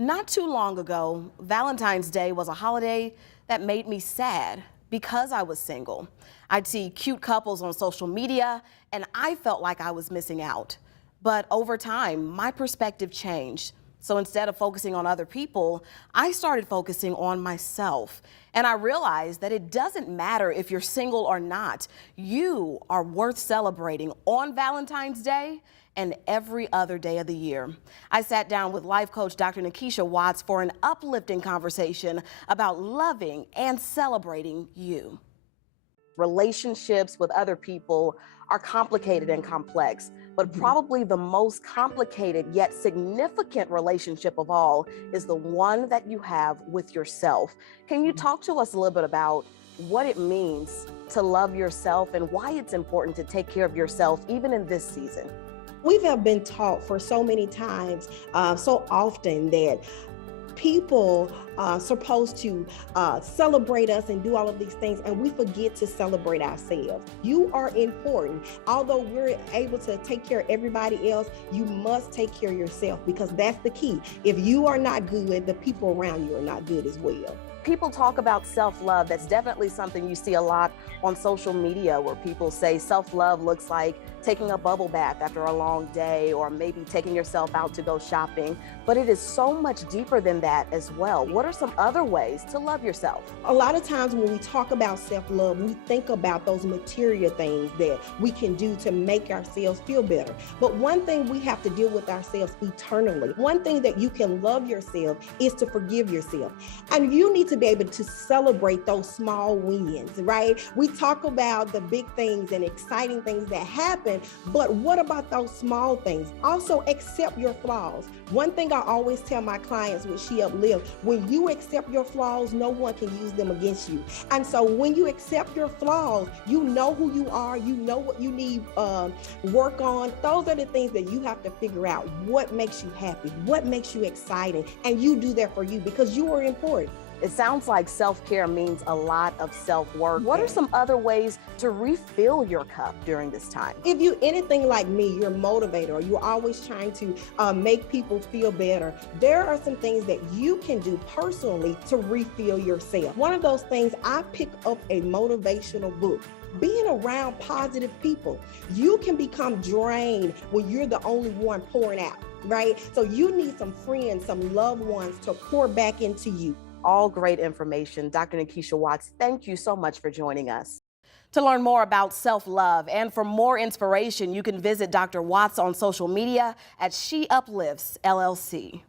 Not too long ago, Valentine's Day was a holiday that made me sad because I was single. I'd see cute couples on social media and I felt like I was missing out. But over time, my perspective changed. So instead of focusing on other people, I started focusing on myself. And I realized that it doesn't matter if you're single or not. You are worth celebrating on Valentine's Day and every other day of the year. I sat down with life coach Dr. Nakisha Watts for an uplifting conversation about loving and celebrating you. Relationships with other people are complicated and complex, but probably the most complicated yet significant relationship of all is the one that you have with yourself. Can you talk to us a little bit about what it means to love yourself and why it's important to take care of yourself even in this season? We have been taught for so many times, so often, that people are supposed to celebrate us and do all of these things, and we forget to celebrate ourselves. You are important. Although we're able to take care of everybody else, you must take care of yourself, because that's the key. If you are not good, the people around you are not good as well. People talk about self-love. That's definitely something you see a lot on social media, where people say self-love looks like taking a bubble bath after a long day, or maybe taking yourself out to go shopping. But it is so much deeper than that as well. What are some other ways to love yourself? A lot of times when we talk about self-love, we think about those material things that we can do to make ourselves feel better. But one thing we have to deal with ourselves eternally. One thing that you can love yourself is to forgive yourself. And you need to be able to celebrate those small wins, right? We talk about the big things and exciting things that happen, but what about those small things? Also, accept your flaws. One thing I always tell my clients with She Uplift: when you accept your flaws, no one can use them against you. And so when you accept your flaws, you know who you are, you know what you need work on. Those are the things that you have to figure out. What makes you happy? What makes you exciting? And you do that for you, because you are important. It sounds like self-care means a lot of self-work. What are some other ways to refill your cup during this time? If you're anything like me, you're a motivator, or you're always trying to make people feel better, there are some things that you can do personally to refill yourself. One of those things, I pick up a motivational book. Being around positive people, you can become drained when you're the only one pouring out, right? So you need some friends, some loved ones to pour back into you. All great information. Dr. Nakisha Watts, thank you so much for joining us. To learn more about self-love and for more inspiration, you can visit Dr. Watts on social media at She Uplifts LLC.